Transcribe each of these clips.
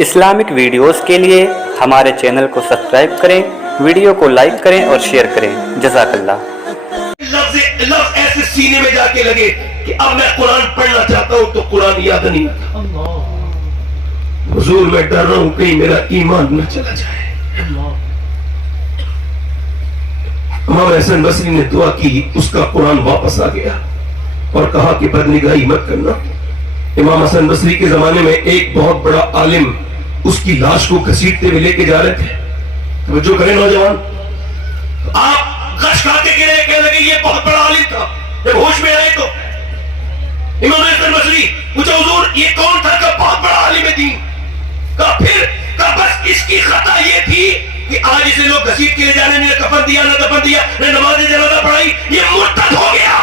Islamic videos के लिए हमारे चैनल को सब्सक्राइब करें, वीडियो को लाइक करें और शेयर करें। जज़ाकल्लाह। लफ्ज़ ऐसे सीने में जाके लगे कि अब मैं कुरान पढ़ना चाहता हूं तो कुरान याद नहीं आता। हुजूर मैं डर रहा हूं कहीं मेरा ईमान न चला जाए। इमाम हसन बसरी ने दुआ की, उसका कुरान वापस आ गया और कहा कि बदनिगाही मत करना। इमाम हसन बसरी के जमाने में एक बहुत बड़ा आलिम उसकी लाश को घसीटते हुए लेके जा रहे थे। तो जो करें नौजवान, आप गश खाते कहने लगे ये बहुत बड़ा आलिम था। जब होश में आए तो इमाम हसन बसरी पूछा, हुजूर ये कौन था? का बहुत बड़ा आलिम दीन का। फिर का बस इसकी खता ये थी कि आज इसे लोग घसीट के ले जाने, ने कफन दिया, न दफन दिया, न नमाज जनाजा पढ़ाई, ये मुर्तद हो गया,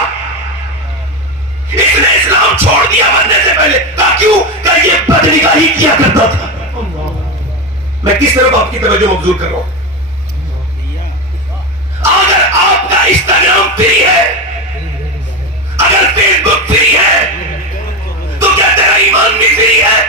इसने इस्लाम छोड़ दिया मरने से पहले। कहा क्यों? का ये बदनिगाही किया करता था। मैं किस तरफ आपकी तवज्जो मबजूर कर रहा हूं? अगर आपका इंस्टाग्राम फ्री है, अगर फेसबुक फ्री है, तो क्या तेरा ईमान भी फ्री है?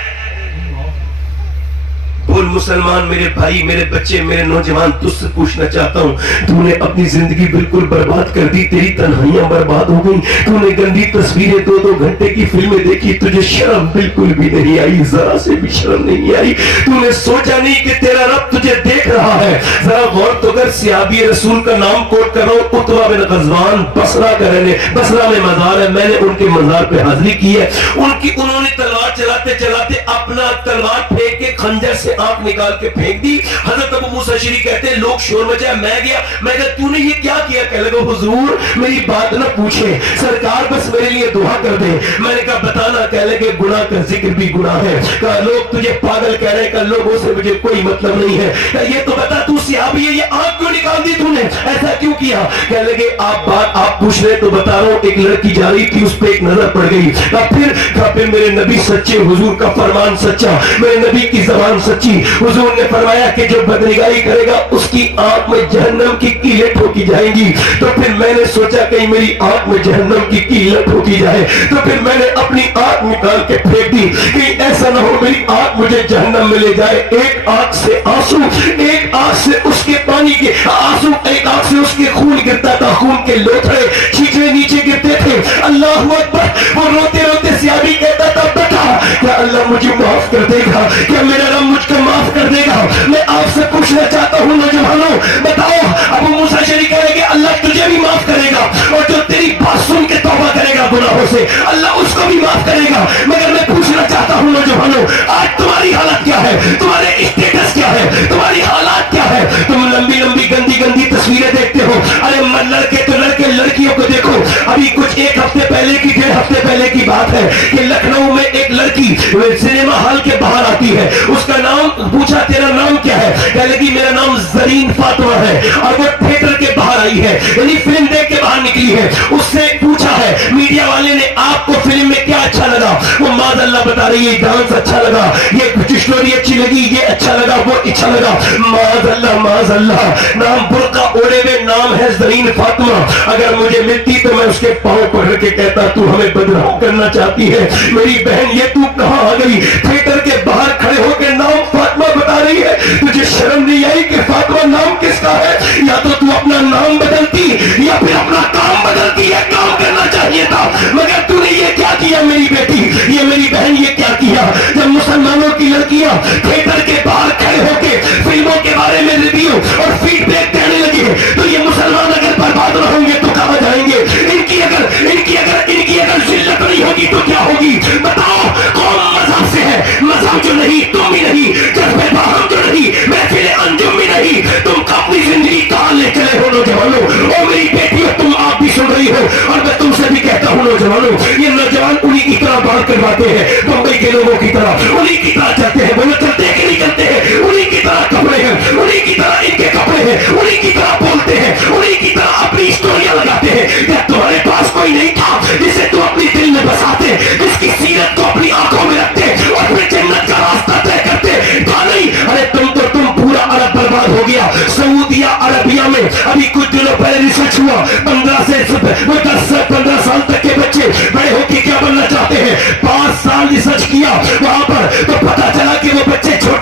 बोल मुसलमान, मेरे भाई, मेरे बच्चे, मेरे नौजवान, तुझसे पूछना चाहता हूं, तूने अपनी जिंदगी बिल्कुल बर्बाद कर दी, तेरी तन्हाइयां बर्बाद हो गई, तूने गंदी तस्वीरें 2-2 घंटे की फिल्में देखी, तुझे शर्म बिल्कुल भी नहीं आई, जरा से भी शर्म नहीं आई। तूने सोचा नहीं कि तेरा रब तुझे देख रहा है। जरा गौर तो कर, सियाबी रसूल का नाम कोट कर रहा हूं, उतबा बिन गज़वान, बसरा का रहने, बसरा में मजार है, मैंने उनके मजार पे हाजिरी की है। उन्होंने तलवार चलाते चलाते अपना तलवार फेंक के खंजर से आंख निकाल के फेंक दी। हजरत अबू मूसा अशरी कहते हैं लोग शोर मचाया, मैं गया, मैं कहा तूने ये क्या किया? कह लगा हुजूर मेरी बात ना पूछे, सरकार बस मेरे लिए दुआ कर दे। मैंने कहा बताना। कह लगे गुनाह का जिक्र भी गुनाह है। कहा लोग तुझे पागल कह रहे हैं, कहा लोगों से मुझे कोई मतलब नहीं है। कहा ये तो बता तू सियाबी है, ये आंख क्यों निकाल दी तूने, ऐसा क्यों किया? कह लगे आप पूछ रहे तो बता रहा हूं, एक लड़की जा रही थी, उस पर एक नजर पड़ गई। फिर मेरे नबी सच्चे, हुजूर का फरमान सच्चा, मेरे नबी की जबान सच्ची। हुजूर ने फरमाया कि जो बदनिगाही करेगा उसकी आंख में जहन्नम की कीलें ठोकी जाएंगी। तो फिर मैंने सोचा कहीं मेरी आंख में जहन्नम की कीलें ठोकी जाए, तो फिर मैंने अपनी आंख निकाल के फेंक दी, कहीं ऐसा ना हो मेरी आंख मुझे जहन्नम में ले जाए। एक आंख से आंसू, एक आंख से उसके पानी के आंसू, एक आंख से उसके खून गिरता था, खून के लोथड़े छींचड़े नीचे गिरते थे। अल्लाह अकबर। वो रोते रोते सियाबी कहता था बेटा क्या अल्लाह मुझे माफ कर देगा? क्या मेरा रब मुझको माफ कर देगा? मैं आपसे पूछना चाहता हूं नौजवानों, बताओ अबू मूसा अशरी कहेंगे अल्लाह तुझे भी माफ करेगा, और जो तेरी बात सुन के तौबा करेगा गुनाहों से अल्लाह उसको भी माफ करेगा। मगर मैं पूछना चाहता हूं नौजवानों, आज तुम्हारी हालत क्या है? तुम्हारे स्टेटस क्या है? तुम्हारी हालात क्या है? तुम लंबी लंबी गंदी गंदी तस्वीरें देखते हो। अरे लड़के तो लड़के, लड़कियों को देखो। अभी कुछ 1 हफ्ते पहले की, 1.5 हफ्ते पहले की बात है कि लखनऊ में एक लड़की सिनेमा हॉल के बाहर आती है, उसका नाम पूछा तेरा नाम क्या है? कह लगी मेरा नाम जरीन फातिमा है, और वो थिएटर के बाहर आई है, यानी फिल्म देख के बाहर निकली है। उससे पूछा है मीडिया वाले ने आपको फिल्म में क्या अच्छा लगा? वो माज़अल्लाह बता रही है डांस अच्छा लगा, ये स्टोरी अच्छी लगी, ये अच्छा लगा, वो अच्छा लगा। माज़अल्लाह माज़अल्लाह, नाम बुर्का ओढ़े हुए नाम है जरीन फातिमा। अगर मुझे मिलती तो मैं उसके पांव पकड़ के कहता तू हमें बदनाम करना चाहती है मेरी बहन, ये तू कहां आ गई? थिएटर के बाहर खड़े होकर नाम फातिमा बता रही है, तुझे शर्म नहीं आई कि फातिमा नाम किसका है? या तो तू अपना नाम बदलती या फिर अपना काम बदलती है, काम करना चाहिए था, मगर तूने ये क्या किया मेरी बेटी, ये मेरी बहन, ये क्या किया? जब मुसलमानों की लड़कियां थिएटर के बाहर खड़े होकर फिल्मों के बारे में रिव्यू और फीडबैक देने लगी, तो ये मुसलमान अगर बर्बाद न होंगे तो कहां जाएंगे? इनकी अगर जिल्लत नहीं होगी तो क्या होगी? बताओ कौन मजहब से है? मजहब जो नहीं तुम भी नहीं, जज्बे बाहम जो नहीं, महफिल अंजुम भी नहीं, तुम अपनी जिंदगी कहां ले चले हो नौजवानों? और मेरी बेटियों तुम आप भी सुन रही हो, और मैं तुमसे भी कहता हूं नौजवानों, ये नौजवान उन्हीं की तरह बात करवाते हैं, बंबई के लोगों की तरह, उन्हीं की तरह चलते हैं, बोलो चलते हैं कि नहीं चलते हैं? उन्हीं की तरह कपड़े हैं, उन्हीं की तरह इनके कपड़े हैं, उन्हीं की तरह बोलते हैं, उन्हीं की तरह अपनी स्टोरियां लगाते हैं। क्या तुम्हारे पास कोई नहीं था जिसे तुम अपनी दिल में बसाते, जिसकी सीरत को अपनी आंखों में रखते और फिर जन्नत का रास्ता तय करते? कहा नहीं, अरे तुम पूरा अरब बर्बाद हो गया। सऊदिया अरबिया में अभी कुछ दिनों पहले रिसर्च हुआ, 15 से 15 साल तक के बच्चे बड़े होकर क्या बनना चाहते हैं? 5 साल रिसर्च किया वहां पर, तो पता चला कि वो बच्चे छोटे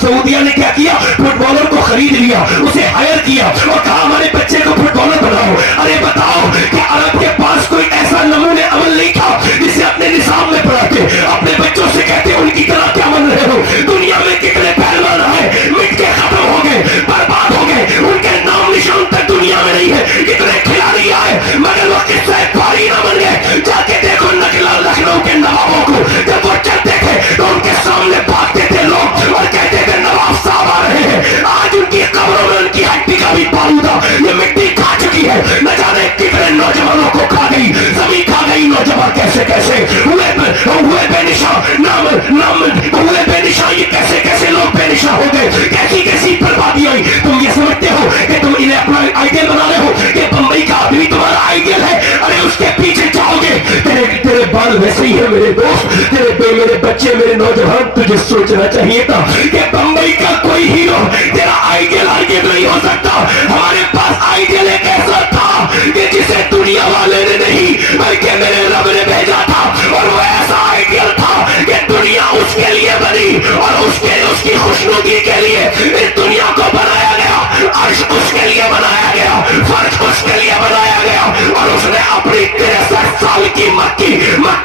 सऊदिया ने क्या किया, फुटबॉलर को खरीद लिया, उसे हायर किया और कहा हमारे बच्चे को फुटबॉलर बनाओ। अरे बताओ कि अरब के पास कोई ऐसा नमूने अमल नहीं था जिसे अपने निसाब में पढ़ाते, अपने बच्चों से कहते उनकी तरह क्या बन रहे हो। दुनिया में कितने पहलवान आए, मिट के खत्म हो गए, बर्बाद हो गए, उनके नाम निशान तक दुनिया में नहीं है। कितने खिलाड़ी आए मगर वो किससे भारी न बन गए। जाके देखो लखनऊ के नवाबों को, जब वो चलते थे तो उनके सामने भागते थे लोग और कहते थे नवाब साहब आ रहे हैं। आज उनकी कब्रों में उनकी हड्डी का भी बारूदा ये मिट्टी खा चुकी है। न जाने कितने नौजवानों को खा गई, जमीन खा गई। नौजवान कैसे कैसे हुए बेनिशा, नाम हुए बेनिशा, ये कैसे कैसे लोग बेनिशा हो गए, कैसी कैसी बर्बादी हुई। तुम ये समझते हो कि तुम इन्हें अपना आइडियल बना रहे हो कि बंबई का आदमी तुम्हारा आइडियल है। अरे उसके पीछे जाओगे, तेरे बाल वैसे ही है मेरे दोस्त, मेरे बच्चे, मेरे नौजवान। तुझे सोचना चाहिए था कि बंबई का कोई हीरो तेरा आइडियल नहीं हो सकता। हमारे पास आइडियल एक ऐसा था कि जिसे दुनिया वाले ने नहीं बल्कि मेरे रब ने भेजा था, और वो ऐसा आइडियल था कि दुनिया उसके लिए बनी और उसकी खुशनुदी के लिए इस दुनिया को बनाया गया। अर्श उसके लिए बनाया गया, फर्श उसके लिए बनाया गया, और उसने अपनी 63 साल की मक्की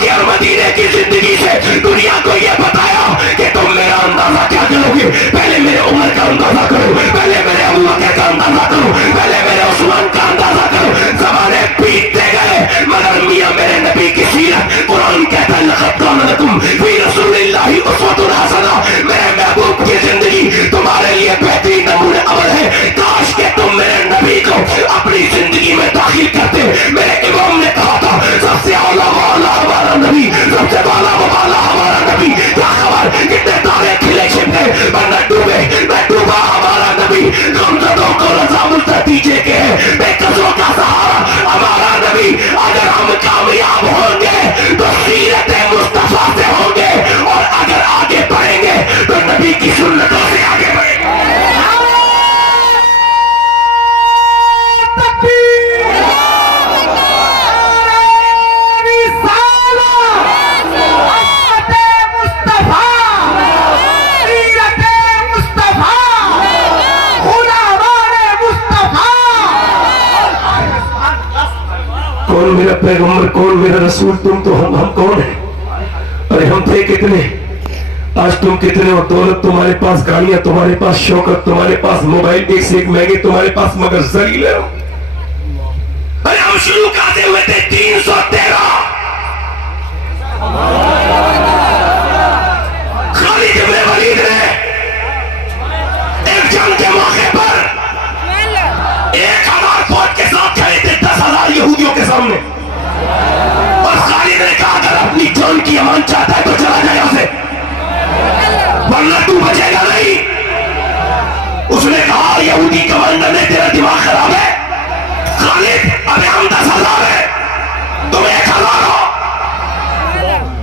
और मदीने की जिंदगी से दुनिया को यह बताया कि तुम मेरा अंदाजा क्या करोगे। पहले मेरे उम्र का अंदाजा करो, पहले मेरे अबू बकर का अंदाजा करो, पहले मेरे उस्मान का अंदाजा करो। जमाने बीतते गए मगर मियां मेरे नबी की सीरत, कुरान कहता है लक़द काना लकुम फी रसूलिल्लाहि उस्वतुन हसना। मेरे महबूब की जिंदगी तुम्हारे लिए बेहतरीन नमूने अमल है। काश के तुम मेरे नबी को अपनी जिंदगी में दाखिल करते। मेरे इमाम ने कहा था सबसे आला वाला हमारा नबी, सबसे वाला हमारा नबी। क्या खबर कितने तारे खिले छिपे पर न डूबा हमारा नबी। गमजदों को रज़ामुल नतीजे के है, बेकसों का सहारा हमारा नबी। अगर हम कामयाब होंगे तो सीरत मुस्तफा से होंगे, और अगर आगे बढ़ेंगे तो नबी की सुन्नतों से आगे बढ़ेंगे। कौन मेरा पैगंबर, कौन मेरा रसूल, तुम तो हम कौन है। अरे हम थे कितने, आज तुम कितने हो। दौलत तुम्हारे पास, गाड़ियां तुम्हारे पास, शौकत तुम्हारे पास, मोबाइल एक से एक महंगे तुम्हारे पास, मगर जलील है। अरे हम शुरू करते हुए थे 313। खालिद इब्न वलीद ने एक जंग के मौके पर 1000 फौज के साथ खड़े थे 10,000 यहूदियों के सामने, और खालिद ने कहा अगर अपनी जान की अमान चाहता है तो चला जाए उसे, वरना तू बचेगा नहीं। उसने कहा यहूदी कमांडर ने तेरा दिमाग खराब है खालिद, अबे हम 10,000 है, तुम 1,000 हो,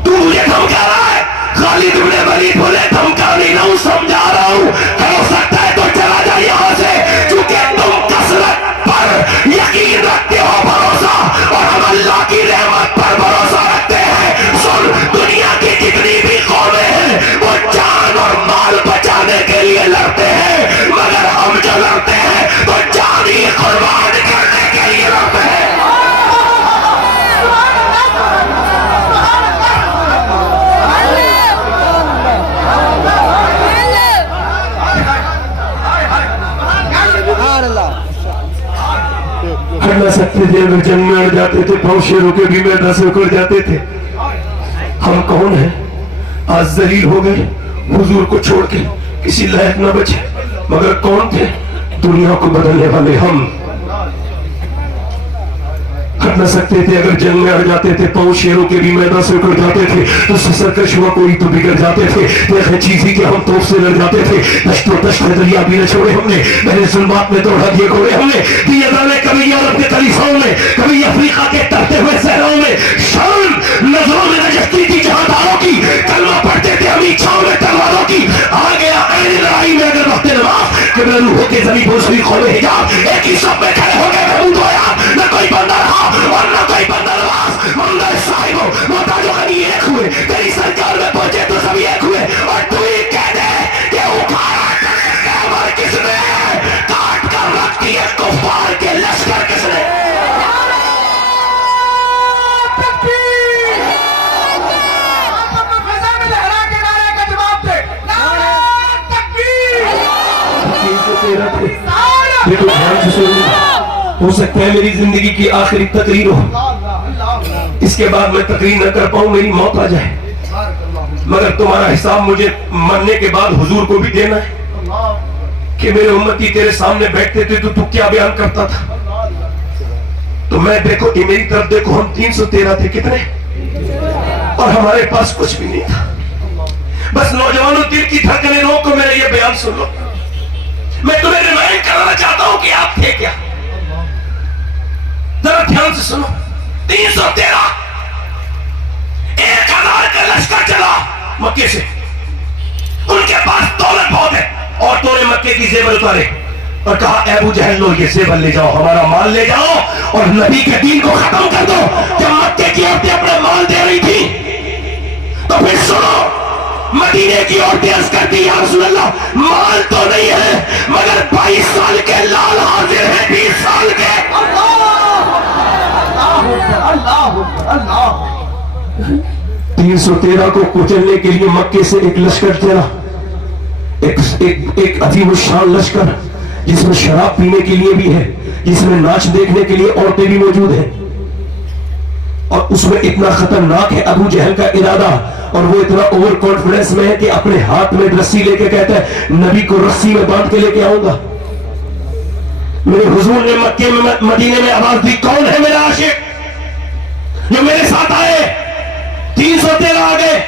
तू मुझे धमका रहा है। खालिद इब्न वलीद बोले धमका नहीं रहा हूं, समझा रहा हूं, हो सकता है तो चला जा यहां से, क्योंकि तुम कसरत पर यकीन रखते हो, भरोसा, और हम अल्लाह की रहमत पर भरोसा रखते हैं। सुन, दुनिया की जितनी भी कौमें हैं वो जान और माल बचाने के लिए लड़ते हैं, मगर हम जो लड़ते हैं तो जान ही कुर्बान करने के लिए लड़ते हैं। हट ना सकते थे, अगर जंग में अड़ जाते थे, पाँव शेरों के भी में 10 उखड़ जाते थे। हम कौन हैं, आज जलील हो गए, हुजूर को छोड़ के किसी लायक न बचे, मगर कौन थे, दुनिया को बदलने वाले हम। हट न सकते थे, अगर जंग में अड़ जाते थे, पाँव शेरों के भी मैदान से उखड़ जाते थे, तो सरकश हुआ कोई तो बिगड़ जाते थे। देखे चीज़ी के हम तोप से लड़ जाते थे, दश्तों दश्त में दरिया भी न छोड़े हमने, मैंने जुल्मात में दौड़ा दिए घोड़े हमने, दिए दाने कभी यूरोप के खलीफाओं में, कभी अफ्रीका के तरते हुए सहराओं में। शान नजरों में नजस्ती थी जहांदारों की, कलमा पढ़ते थे हम इच्छाओं में तलवारों की। आ गया ऐन लड़ाई में अगर वक्त नमाज, किबला रूह के जमीन बोझ हुई खोले हिजाब, एक ही सब में खड़े हो गए महमूद हो यार, न कोई बंदा रहा और न कोई बंदा नवाज। मंदिर साहिबों मोहताजों गनी एक हुए, तेरी सरकार में पहुंचे तो सभी एक हुए, और तू ही कह दे कि उखाड़ा देखो ध्यान से सुनो, हो सकता है मेरी जिंदगी की आखिरी तकरीर हो, इसके बाद मैं तकरीर न कर पाऊं, मेरी मौत आ जाए, मगर तुम्हारा हिसाब मुझे मरने के बाद हुजूर को भी देना है कि मेरे उम्मती तेरे सामने बैठते थे तो तू क्या बयान करता था। तो मैं देखो, ये मेरी तरफ देखो, हम 313 थे कितने, और हमारे पास कुछ भी नहीं था। बस नौजवानों, दिल की धड़कनें रोको, मेरा ये बयान सुन लो। मैं तुम्हें रिमाइंड कराना चाहता हूं कि आप थे क्या। जरा ध्यान से सुनो, 313, 1000 का लश्कर चला मक्के से, उनके पास दौलत बहुत है, औरतों ने मक्के की जेवर उतारे और कहा अबू जहल लो ये जेवर ले जाओ, हमारा माल ले जाओ और नबी के दीन को खत्म कर दो। जब मक्के की औरतें अपने माल दे रही थी तो फिर सुनो, मदीने की औरतें अर्ज करती या रसूल अल्लाह माल तो नहीं है मगर 22 साल के लाल हाजिर है, 20 साल के। 313 को कुचलने के लिए मक्के से एक लश्कर चला, एक अजीब शान लश्कर, जिसमें शराब पीने के लिए भी है, जिसमें नाच देखने के लिए औरतें भी मौजूद हैं, और उसमें इतना खतरनाक है अबू जहल का इरादा, और वो इतना ओवर कॉन्फिडेंस में है कि अपने हाथ में रस्सी लेके कहता है नबी को रस्सी में बांध के लेके आऊंगा। मेरे हुजूर ने मक्के में मदीने में आवाज दी, कौन है मेरा आशिक जो मेरे साथ आए। 313 आ गए,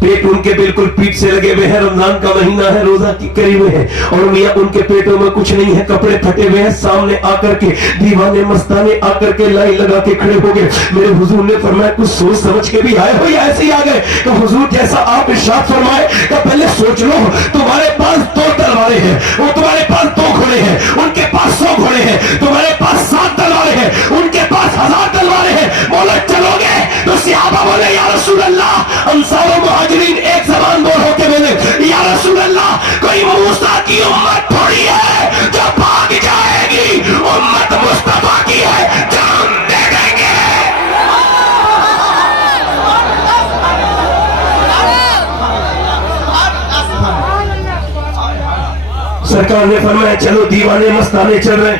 पेट उनके बिल्कुल पीठ से लगे हुए हैं, रमजान का महीना है, रोजा की करीब है, और मियां उनके पेटों में कुछ नहीं है, कपड़े फटे हुए हैं, सामने आकर के दीवाने मस्ताने आकर के लाइन लगा के खड़े हो गए। मेरे हुजूर ने फरमाया कुछ सोच समझ के भी आए हो या ऐसे ही आ गए। तो हुजूर जैसा आप इरशाद फरमाए तो पहले सोच लो, तुम्हारे पास 2 तलवारें हैं, वो तुम्हारे पास 2 घोड़े हैं, उनके पास 100 घोड़े हैं, तुम्हारे पास 7 तलवारें हैं, उनके पास 1000 तलवारें हैं, बोलो चलोगे। तो सहाबा बोले या रसूल अल्लाह, अंसार और मुहाजिरीन एक जबान बोल होके बोले या रसूल अल्लाह, कोई मूसा की उम्मत थोड़ी है जो भाग जाएगी, उम्मत मुस्तफा की है, जान दे देंगे। सरकार ने फरमाया चलो, दीवाने मस्ताने चल रहे,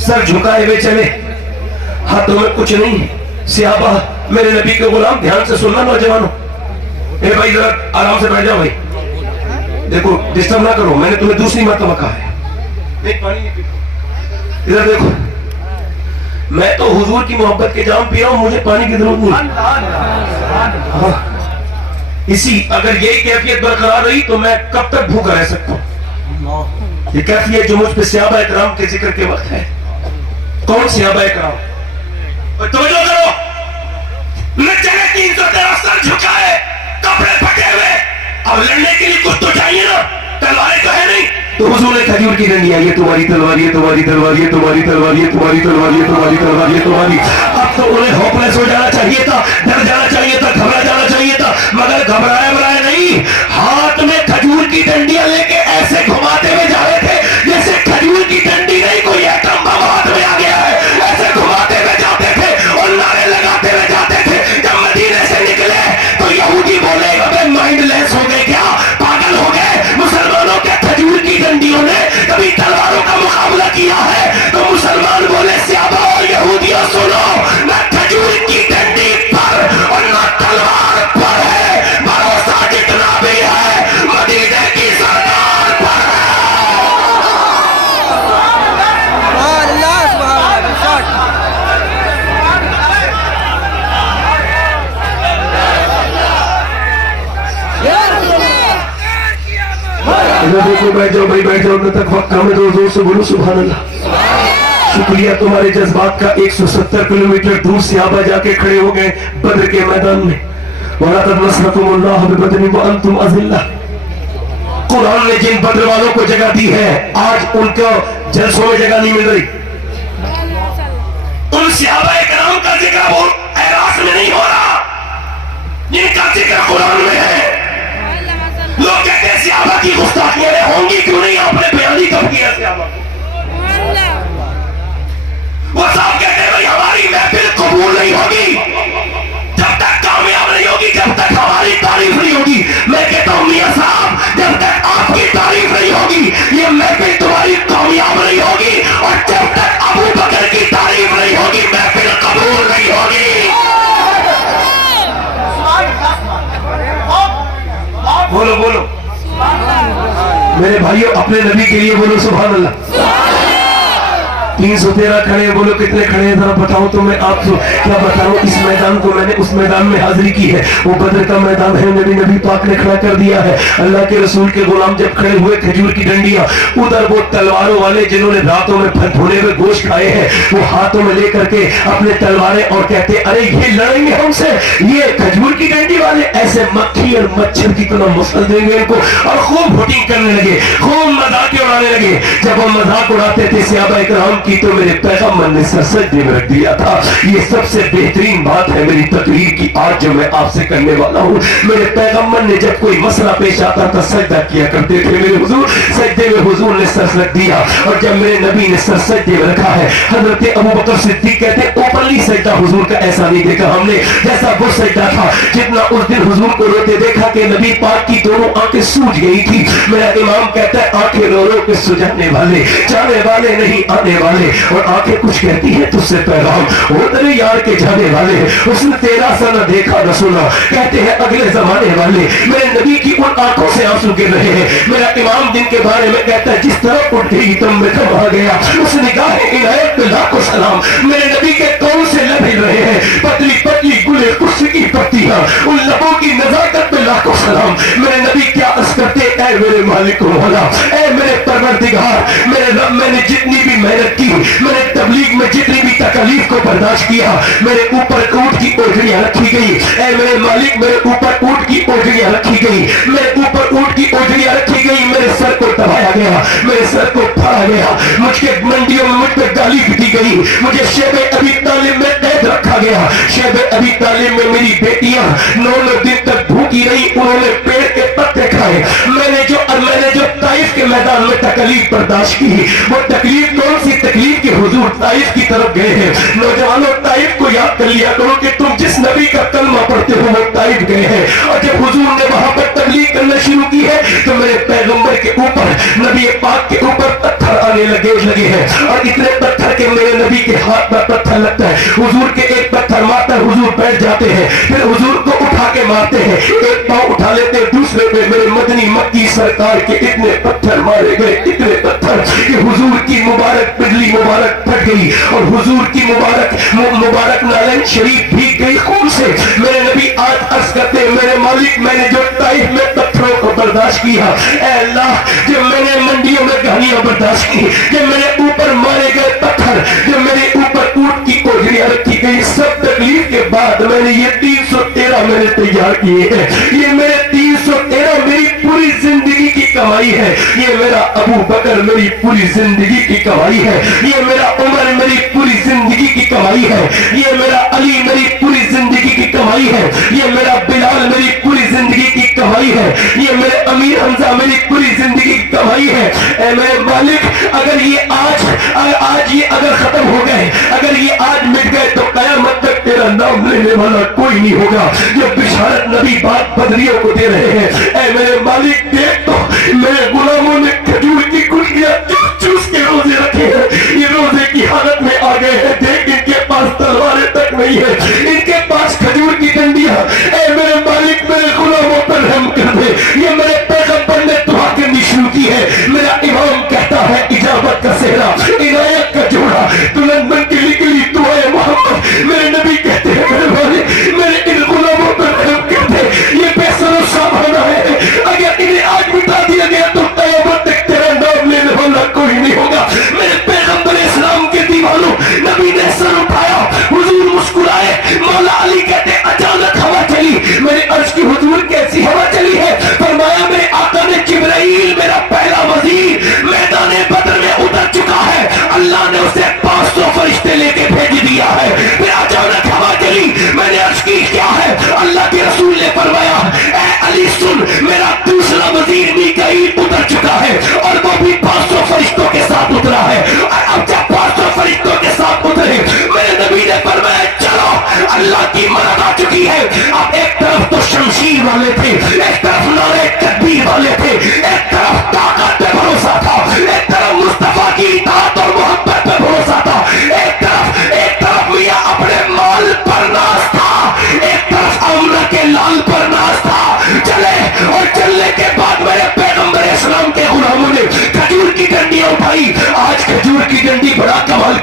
सर झुकाए हुए चले, हाथों में कुछ नहीं। सहाबा मेरे नबी के गुलाम, ध्यान से सुनना नौजवानों, ए भाई जरा आराम से बैठ जाओ भाई, देखो डिस्टर्ब ना करो, मैंने तुम्हें दूसरी मर्तबा कहा है। नहीं पानी नहीं पीता, इधर देखो, मैं तो हुजूर की मोहब्बत के जाम पी रहा हूं, मुझे पानी की जरूरत नहीं। हाँ, इसी अगर यही कैफियत बरकरार रही तो मैं कब तक भूखा रह सकता हूं। ये कैफियत जो मुझ पे सहाबा इकराम के जिक्र के वक्त है। कौन सहाबा इकराम, तवज्जो करो, न चले 313 सर झुकाए, कपड़े फटे हुए, अब लड़ने के लिए कुछ तो चाहिए ना, तलवारें तो है नहीं। तो हुजूर ने खजूर की डंडी, ये तुम्हारी तलवार, ये तुम्हारी तलवार, ये तुम्हारी तलवार, ये तुम्हारी तलवार, ये तुम्हारी तलवार, ये तुम्हारी। अब तो उन्हें होपलेस हो जाना चाहिए था, डर जाना चाहिए था, घबरा जाना चाहिए था, मगर घबराए बराए नहीं, हाथ में खजूर की डंडियां लेके ऐसे घुमाते हुए जा रहे थे जैसे खजूर की डंडी नहीं कोई एटम बम हाथ में आ गया है, ऐसे घुमाते हुए जाते थे और नारे लगाते हुए जाते थे। जब मदीने से निकले तो यहूदी बोले अबे माइंडलेस हो गए क्या, पागल हो गए, मुसलमानों के खजूर की डंडियों ने कभी तलवारों का मुकाबला किया है। तो मुसलमान बोले सहाबा और यहूदियों सुनो, न खजूर की डंडी पर और न तलवार पर है, भरोसा जितना भी है मदीने की सरकार पर है। देखो बैठ जाओ भाई, बैठ जाओ, तक वक्त कम है, जोर से बोलो सुभान अल्लाह। शुक्रिया तुम्हारे जज्बात का। 170 किलोमीटर दूर से आबा जाके खड़े हो गए बद्र के मैदान में। कुरान ने जिन बद्र वालों को जगह दी है, आज उनको जलसों में जगह नहीं मिल रही। उन सहाबाए किराम का जिक्र वो एरास में नहीं हो रहा जिनका जिक्र कुरान में है। लोग कहते हैं सहाबा की गुस्ताखियां होंगी क्यों नहीं, आपने बयान ही कब किया सहाबा को। वो साहब कहते हैं भाई हमारी महफिल कबूल नहीं होगी जब तक कामयाब नहीं होगी, जब तक हमारी तारीफ नहीं होगी। मैं कहता हूं मियां साहब जब तक आपकी तारीफ नहीं होगी ये महफिल तुम्हारी मेरे भाइयों अपने नबी के लिए बोलो सुभान अल्लाह। 313 खड़े हैं, बोलो कितने खड़े हैं जरा बताओ। तो मैं आपको क्या बताऊं, इस मैदान को मैंने उस मैदान में हाजिरी की है, वो बद्र का मैदान है, नबी पाक ने खड़ा कर दिया है। अल्लाह के रसूल के गुलाम जब खड़े हुए, खजूर की डंडियां, उधर वो तलवारों वाले जिन्होंने रातों में भुने हुए गोश्त खाए हैं, वो हाथों में लेकर के अपने तलवारें और कहते अरे ये लड़ेंगे हमसे, ये खजूर की डंडी वाले, ऐसे मक्खी और मच्छर की तरह मुसल देंगे इनको। और खूब वोटिंग करने लगे, खूब मजाक उड़ाने लगे। जब हम मजाक उड़ाते थे सहाबा इकराम की, तो मेरे पैगंबर ने सर सजदे में रख दिया था। ये सबसे बेहतरीन बात है मेरी तकरीर की आज जो मैं आपसे करने वाला हूँ। मेरे पैगंबर ने जब कोई मसला पेश आता था सजदा किया करते थे मेरे हुजूर, सजदे में हुजूर ने सर रख दिया। और जब मेरे नबी ने सर सजदे में रखा है, हजरत अबू बकर सिद्दीक कहते ओपनली सजदा हुजूर का ऐसा नहीं देखा हमने जैसा वो सजदा था। जितना उस दिन हुजूर को रोते देखा कि नबी पाक की दोनों आंखें सूज गई थी। मेरा इमाम कहता है आंखें रो रो के सुझाने वाले, जाने वाले नहीं आने वाले। और आंखें कुछ कहती है तुझसे पैगाम, वो तेरे यार के जाने वाले, उसने तेरा सा न देखा न सुना, कहते हैं अगले जमाने वाले। मेरे नबी की उन आंखों से आंसू गिर रहे हैं। मेरा इमाम दिन के बारे में कहता है जिस तरह उठ गई तुम में कब आ गया, उस निगाह इनायत पे लाखों सलाम। मेरे नबी के कौन से लब हिल रहे हैं, पतली पतली गुले कुर्सी की पत्तियां, उन लबों की नजाकत पे लाखों सलाम। मेरे नबी क्या अर्ज करते, ऐ मेरे मालिक मौला, ऐ मेरे परवरदिगार, मेरे रब, मैंने जितनी भी मेहनत की, मैंने तबलीग में जितनी भी तकलीफ को बर्दाश्त किया, मेरे ऊपर ऊंट की ओझड़ियां रखी गई। ऐ मेरे मालिक मेरे ऊपर ऊंट की ओझड़ियां रखी गई, मेरे ऊपर ऊंट की ओझड़ियां रखी गई। मेरे सर को दबाया गया, मेरे सर को फाड़ा गया, मुझके मंडियों में मुझ पर गाली दी गई, मुझे शेबे अबी तालिब में कैद रखा गया। शेबे अबी तालिब में मेरी बेटियां 9 दिन तक भूखी रही, उन्होंने पेड़ के पत्ते खाए। मैंने जो ताइफ के मैदान में तकलीफ बर्दाश्त की, वो तकलीफ कौन सी तकलीफ के हुजूर ताइफ की तरफ गए हैं। नौजवानों ताइफ को याद कर लिया करो कि तुम जिस नबी का कलमा पढ़ते हो वो ताइफ गए हैं। और जब हुजूर ने वहां पर तबलीग करना शुरू की है तो मेरे पैगंबर के ऊपर, नबी पाक के ऊपर पत्थर आने लगे हैं। और इतने पत्थर के मेरे नबी के हाथ पर पत्थर लगता है, हुजूर के एक पत्थर मारता है, हुजूर बैठ जाते हैं, फिर हुजूर को उठा के मारते हैं, एक पांव उठा लेते हैं, दूसरे पे मेरे मदनी मक्की सरकार के इतने पत्थर मारे गए, इतने पत्थर कि हुजूर की मुबारक बिजली मुबारक फट गई और हुजूर की मुबारक नालन शरीफ भीग गई खून से। मेरे नबी आज अर्ज करते हैं मेरे मालिक, मैंने जो ताइफ में पत्थरों को बर्दाश्त किया, ऐ अल्लाह, जब मैंने मंडियों में गालियां बर्दाश्त की, जब मेरे ऊपर मारे गए पत्थर, जब मेरे ऊपर ऊंट की ओझड़ियां रखी गई, सब तकलीफ के बाद मैंने ये 313 मैंने तैयार किए हैं। ये मेरे 313 मेरी पूरी जिंदगी की कमाई है। ये मेरा अबू बकर मेरी पूरी जिंदगी की कमाई है। ये मेरा उमर मेरी पूरी जिंदगी की कमाई है। ये मेरा अली मेरी पूरी जिंदगी की कमाई है। ये मेरा बिलाल मेरी पूरी जिंदगी की कमाई है। ये मेरे अमीर हमजा मेरी पूरी जिंदगी की कमाई है। ऐ मेरे मालिक, अगर ये आज ये अगर खत्म हो गए, अगर ये आज मिट गए तो कयामत तक तेरा नाम लेने वाला कोई नहीं होगा। जो बिशारत नबी बात बदरियों को दे रहे हैं, ऐ मेरे मालिक देख तो मेरे गुलामों ने खजूर की गुठलियां चूस के रोजे रखे हैं, ये रोजे की हालत में आ गए हैं। देख इनके पास तलवारें तक नहीं है, इनके पास खजूर की डंडियां। ऐ मेरे मालिक मेरे गुलामों पर रहम कर दे। ये मेरे पैगंबर ने दुआ करनी शुरू की है। मेरा इमाम कहता है इजाबत का सेहरा, इनायत का जोड़ा, दुल्हन बन के निकली दुआए मोहम्मद। मेरे नबी कहते हैं मेरे मालिक मेरे इन गुलामों पर रहम कर दे। ये बेसरो सामाना है, अगर इन्हें आज मिटा दिया गया तो कयामत तक तेरा नाम लेने वाला कोई नहीं होगा। मेरे पैगंबर इस्लाम के दीवानों, नबी ने सर उठाया, हुजूर मुस्कुराए। मौला अली कहते अचानक हवा चली। मेरे अर्श की हुजूर कैसी हवा चली है? फरमाया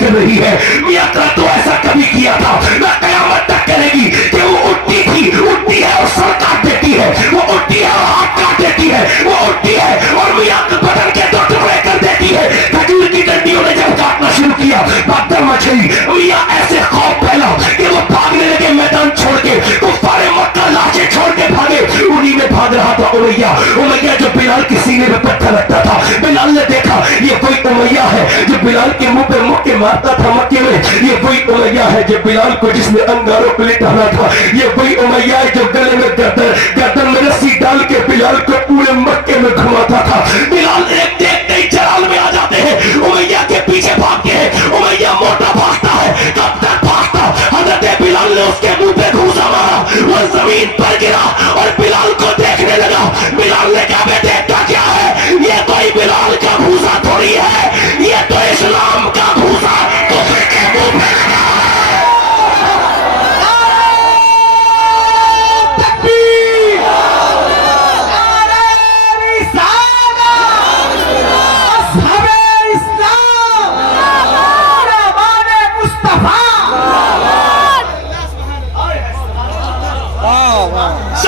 कर रही है। मियां तो ऐसा कभी किया था, मैं कयामत तक करेगी कि वो उठती है और सर काट देती है, वो उठती है और हाथ काट देती है, वो उठती है और मियां बदन के 2 टुकड़े कर देती है। खजूर की डंडियों ने जब काटना शुरू किया, भगदड़ मच गई। मियां ऐसे खौफ फैला कि वो भागने लगे मैदान छोड़ के, कुफ्फारे मक्का लाशें छोड़ के भागे। उन्हीं में भाग रहा था उमैया जो बिलाल के सीने में पत्थर रखता था। बिलाल ने देखा ये वही उमैया है जो बिलाल के मुंह पे मुक्के मारता था मक्के में। ये वही उमैया है जो बिलाल को जिसने अंगारों पे लिटाना था। ये वही उमैया है जो गले में गर्दन में रस्सी डाल के बिलाल को पूरे मक्के में घुमाता था।